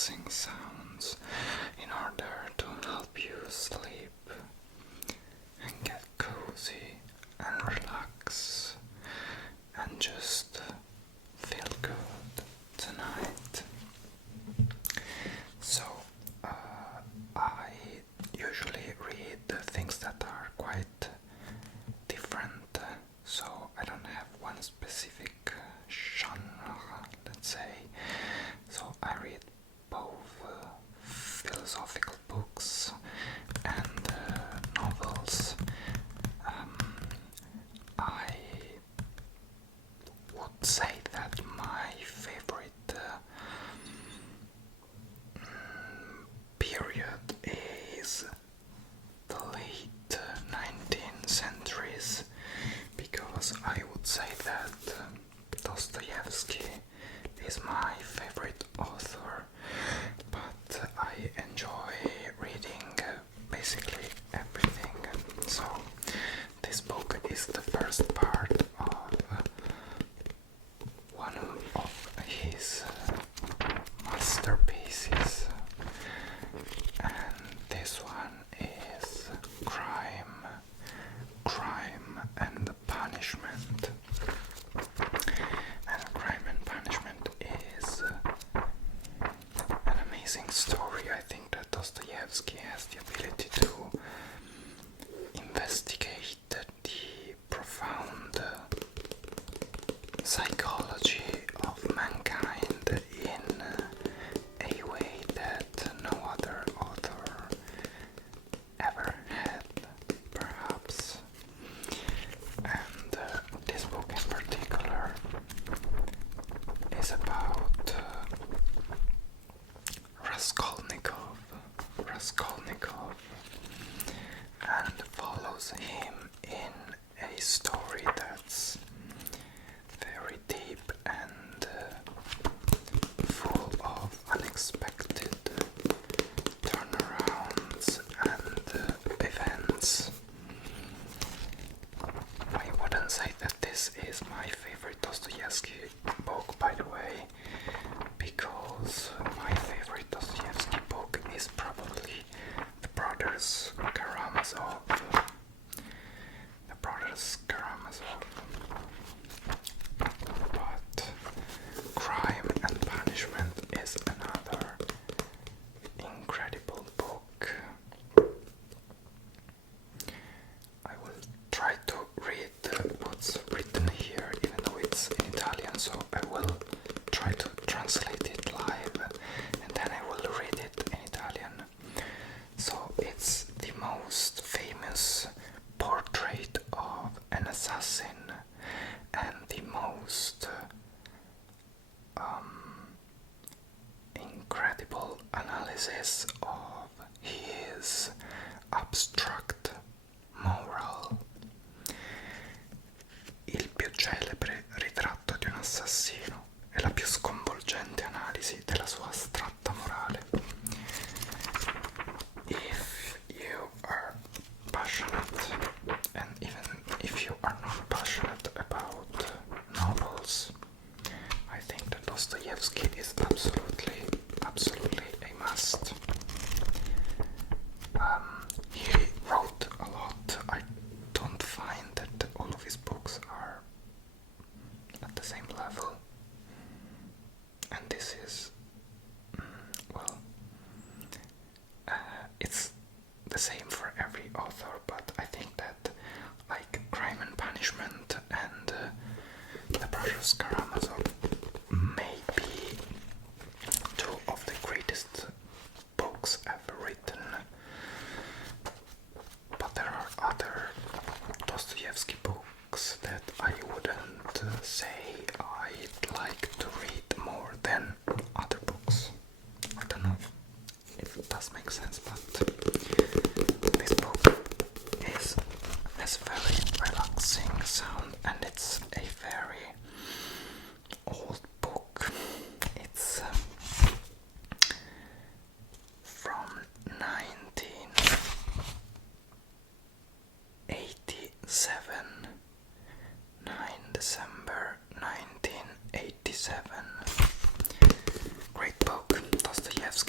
relaxing sounds in order to help you sleep and get cozy and relax and just feel good tonight. So, I usually read things that are quite different, so I don't have one specific genre, let's say. So I read both philosophical books and novels. I would say that my favorite period is the late 19th centuries, because I would say that Dostoevsky is my favorite author, but I enjoy reading basically everything. So this book is the first part of one of his masterpieces, and this one is Crime and Punishment. And Crime and Punishment is an amazing story. I think that Dostoevsky has the ability to investigate the profound psychology of mankind in a way that no other author ever had, perhaps. And this book in particular is about Raskolnikov, and follows him in a story that's very deep and full of unexpected turnarounds and events. I wouldn't say that this is my favorite Dostoevsky book, by the way, because my favorite Dostoevsky book is probably The Brothers Karamazov. But Crime and Punishment is another incredible book. I will try to read what's written here, even though it's in Italian, so I will try to translate it live and then I will read it in Italian. So it's the most famous portrait of an assassin and the most incredible analysis of his abstract moral. Il più celebre ritratto di un assassino e la più sconvolgente analisi della sua astratta morale. If you are passionate, and even if you are not passionate about novels, I think that Dostoevsky is absolutely a must. He wrote a lot. I don't find that all of his books are at the same level, and this is, well, it's the same for every author, but I think that, like Crime and Punishment and The Brothers Karamazov, may be two of the greatest books ever written. But there are other Dostoevsky books that I wouldn't say I'd like to read more than other books. I don't know if it does make sense, but this book has very relaxing sound, and it's a very old book. It's from 1987, 9 December 1987. Great book, Dostoevsky.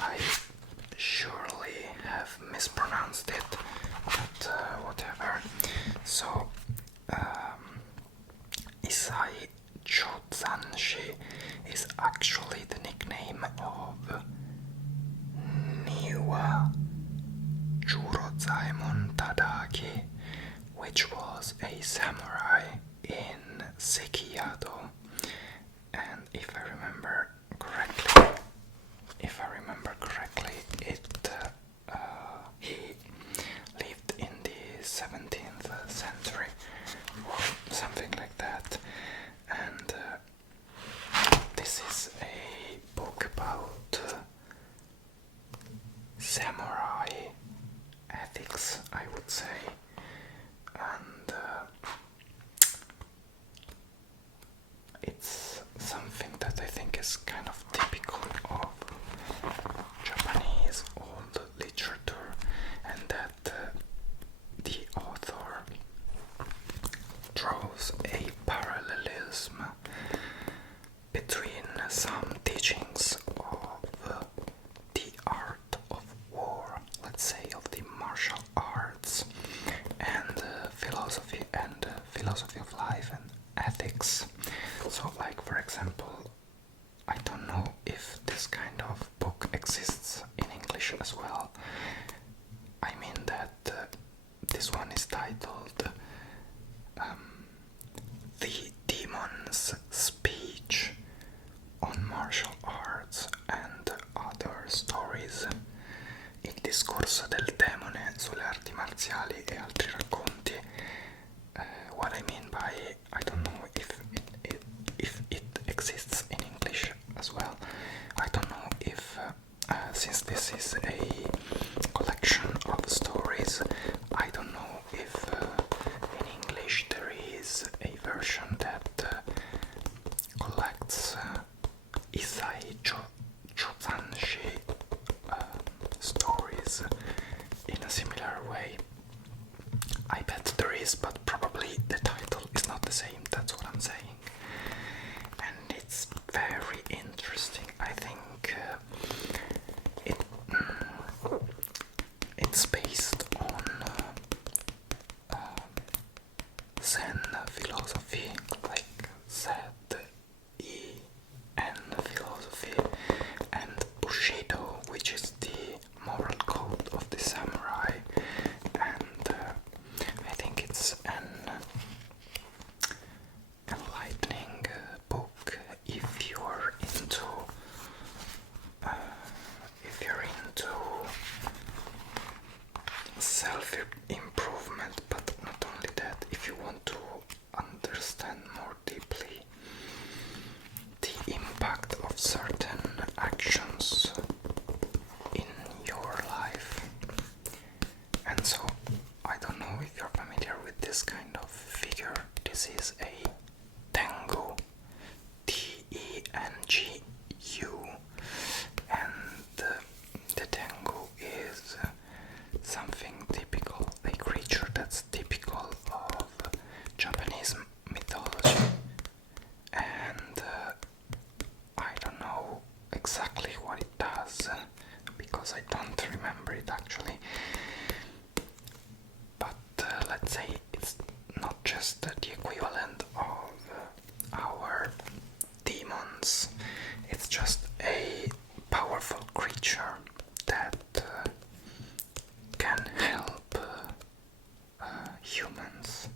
I surely have mispronounced it, but whatever. So, Isai Chotsanshi is actually the nickname of Niwa Jurozaemon Tadaki, which was a samurai in Sekiyado. And if I remember correctly, he lived in the 17th century or something like that. And this is a book about samurai ethics, I would say. And it's something that I think is kind of typical of Japanese old literature, and that the author draws a parallelism between some teachings of the art of war, let's say of the martial arts, and philosophy of life and ethics. So, like for example, I don't know if this kind of book exists in English as well. I mean that this one is titled The Demon's Speech on Martial Arts and Other Stories. Il discorso del demone sulle arti marziali e altri racconti. What I mean by, I don't know if it exists in English as well. I don't know if, since this is a collection of stories, I don't know if in English there is a version that collects Isai Chotsanshi stories in a similar way. I bet there is, but probably the title is not the same, that's what I'm saying. And it's very interesting. I think it's based on Zen philosophy, like Z-E-N philosophy, and Bushido, which is the moral code of the samurai. And I think it's an enlightening book if you're into self-improvement, but not only that, if you want to understand more deeply the impact of certain actions in your life. And so, I don't know if you're familiar with this kind of figure. This is a Tengu, Tengu, and the Tengu is something typical, a creature that's typical of Japanese mythology. And I don't know exactly what it does because I don't remember it actually. But let's say it's not just the equivalent of our demons, it's just a powerful creature that can help humans.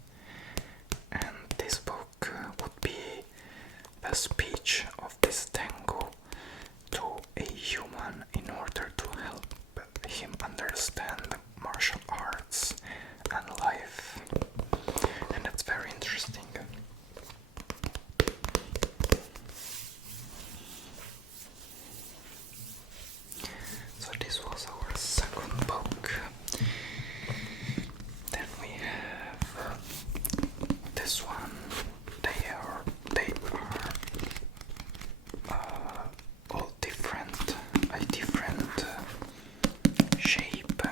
And this book would be the speech of this Tengu to a human in order to help him understand martial arts and life. And that's very interesting. So this was our second book. Then we have this one. They are all different, a different shape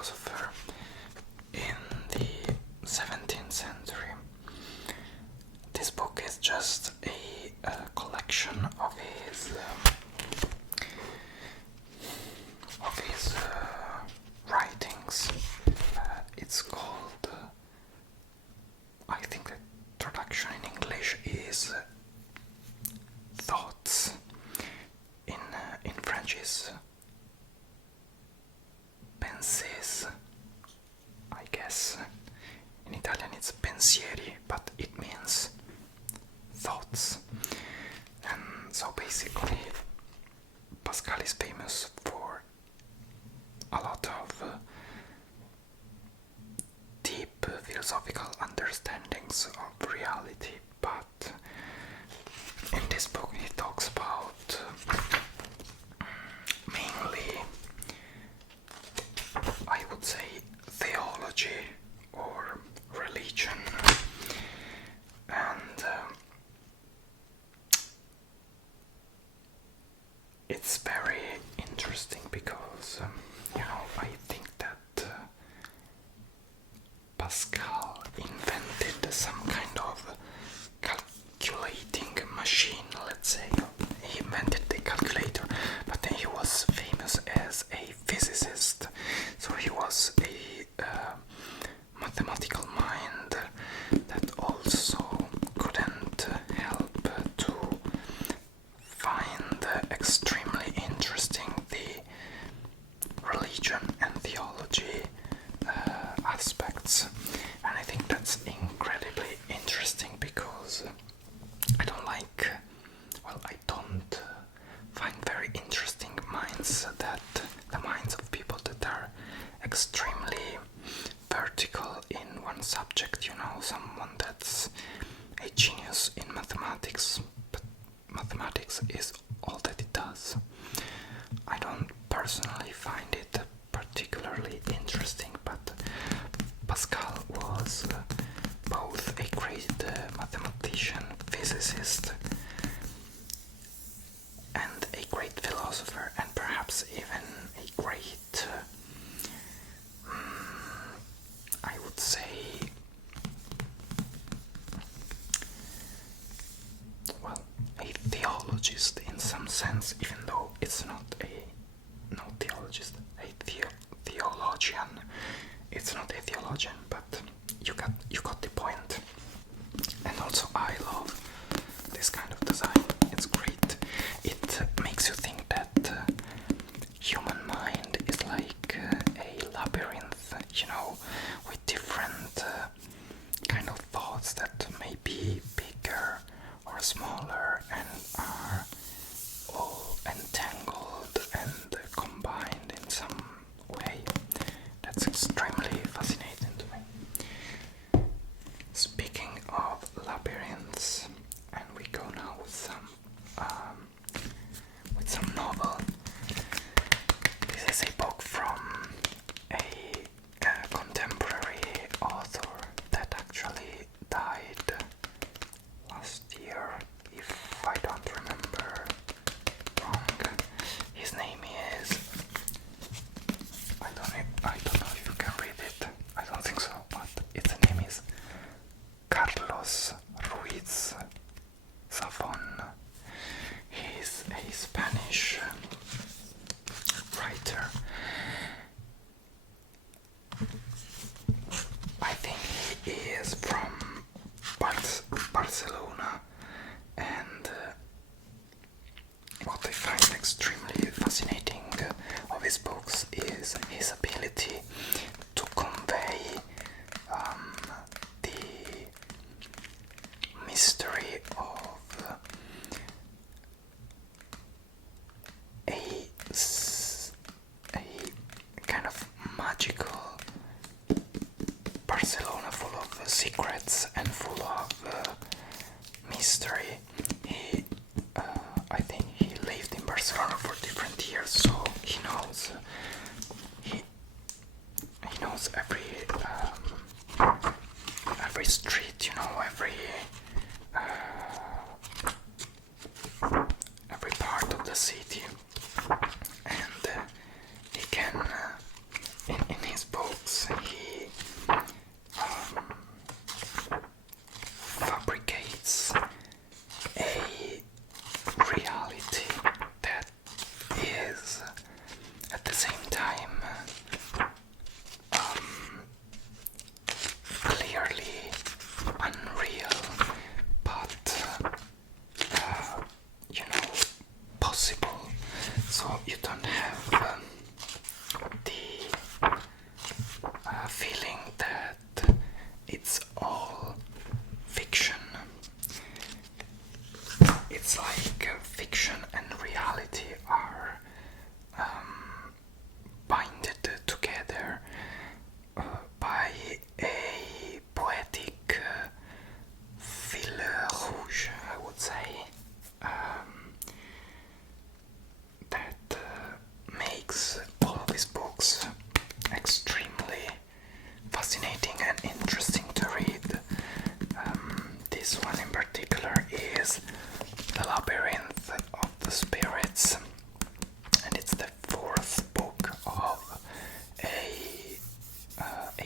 philosopher in the 17th century. This book is just a collection of his writings. It's called, I think the traduction in English is Thoughts. In French is Pensées, I guess. In Italian it's pensieri, but it means thoughts. And so basically Pascal is famous for a lot of deep philosophical understandings of reality, but in this book he talks about mainly, I would say, theology or religion, and it's very interesting because I think that Pascal invented some kind of calculating machine, let's say. He invented the calculator, but then he was famous as a physicist, so he was a mathematical mind that also couldn't help to find extremely interesting the religion and theology aspects. And I think that's incredibly interesting because I don't find very interesting minds that the minds of people that are extremely vertical in one subject, someone that's a genius in mathematics, but mathematics is all that it does. I don't personally find it particularly interesting, but Pascal was both a great mathematician, physicist, and a great philosopher, and perhaps even a great, I would say, a theologist in some sense, even though it's not no theologist, a theologian. It's not a theologian, but you got the point. And also I love this kind of design. It's great. It makes you think that human mind is like a labyrinth, with different kind of thoughts that may be bigger or smaller and are all entangled and combined in some way. That's extremely fascinating to me. Speaking of labyrinths, and we go now with some novel. This is a book from a contemporary author that actually died last year, if I don't remember wrong. His name is, I don't know if you can read it. I don't think so, but its name is Carlos Ruiz Zafón. He's a Spanish writer. I think he is from Barcelona, and what I find extremely fascinating of his books is his ability to convey the mystery of a kind of magical Barcelona full of secrets and full of mystery. I think he lived in Barcelona for different years, so he knows every street, every part of the city, and he can in his book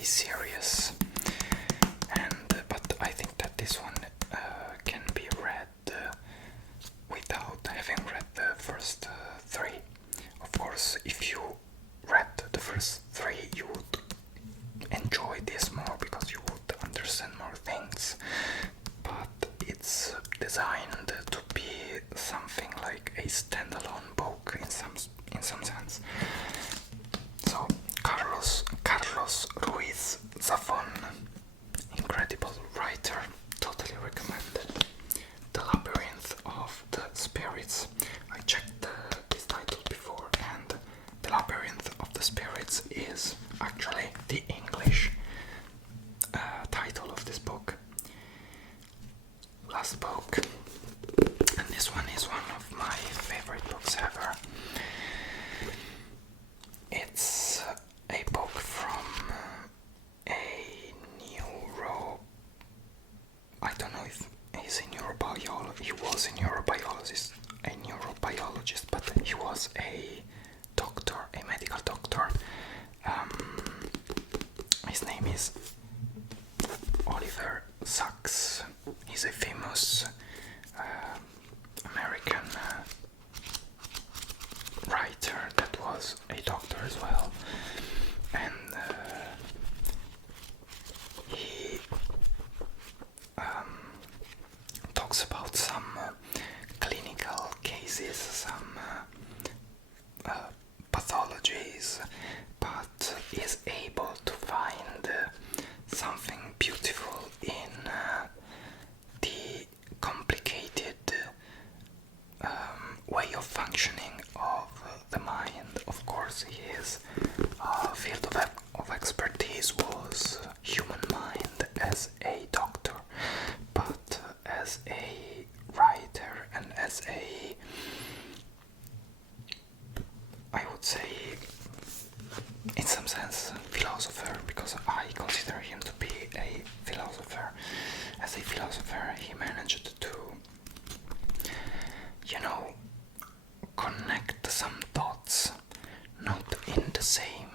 very serious, and but I think that this one can be read without having read the first three. Of course, if you read the first three, you would enjoy this more because you would understand more things. But it's designed to be something like a standalone book in some sense. So Carlos Ruiz Zafón, incredible writer, totally recommended. The Labyrinth of the Spirits. I checked this title before, and The Labyrinth of the Spirits is actually the English title of this book. Last book, and this one is one of my favorite books ever. It's a book from I don't know if he's a neurobiologist. He was a neurobiologist, but he was a doctor, a medical doctor. His name is Oliver Sacks. He's a famous American writer that was a doctor as well, and he talks about some clinical cases, some pathologies, but is able to find something beautiful in the complicated way of functioning of the mind. Of course, his field of expertise was human mind as a doctor, but as a writer and as a, I would say, in some sense, philosopher, because I consider him to be a philosopher. As a philosopher, he managed to, connect some dots, not in the same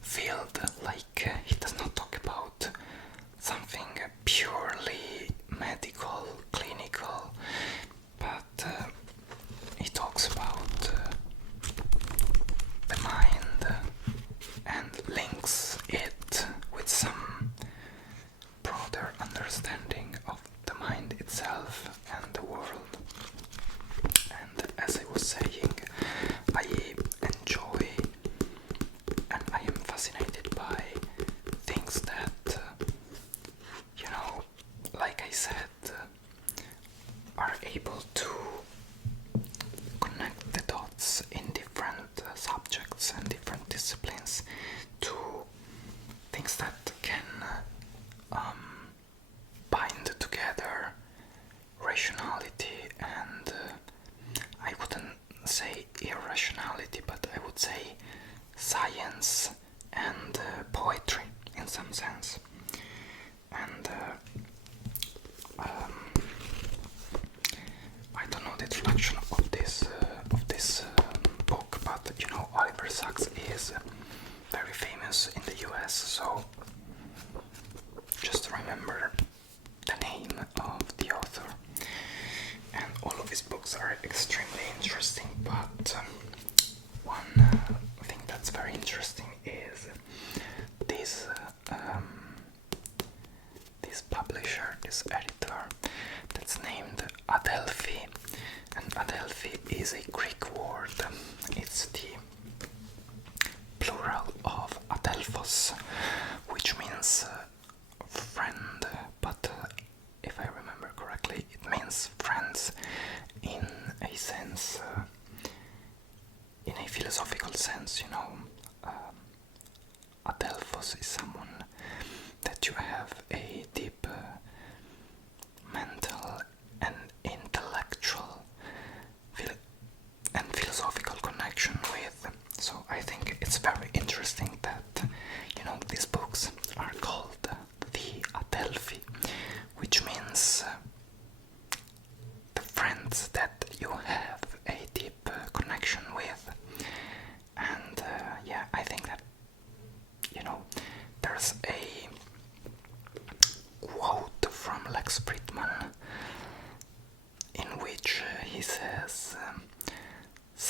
field. Like he does not talk about something purely medical, clinical, but he talks about the mind and links it with some broader understanding of the mind itself and the world. And as I was saying, I enjoy and I am fascinated by things that, like I said, are able to connect the dots in different subjects and different disciplines to things that can bind together rationality and I wouldn't say irrationality, but I would say science and poetry in some sense. And I don't know the introduction of this book, but Oliver Sacks is very famous in the US, so just remember the name of the author. And all of his books are extremely interesting, but one thing that's very interesting is this publisher, this editor, that's named Adelphi. And Adelphi is a Greek word. It's the plural of Adelphos, which means friend, but if I remember correctly, it means friends in a sense, in a philosophical sense. Adelphos is someone that you have a deep mental and intellectual and philosophical connection with. So I think it's very interesting that these books are called the Adelphi, which means the friends that you have a deep connection with.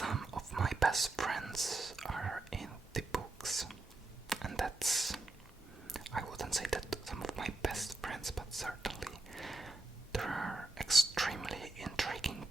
some of my best friends are in the books, and that's, I wouldn't say that some of my best friends, but certainly there are extremely intriguing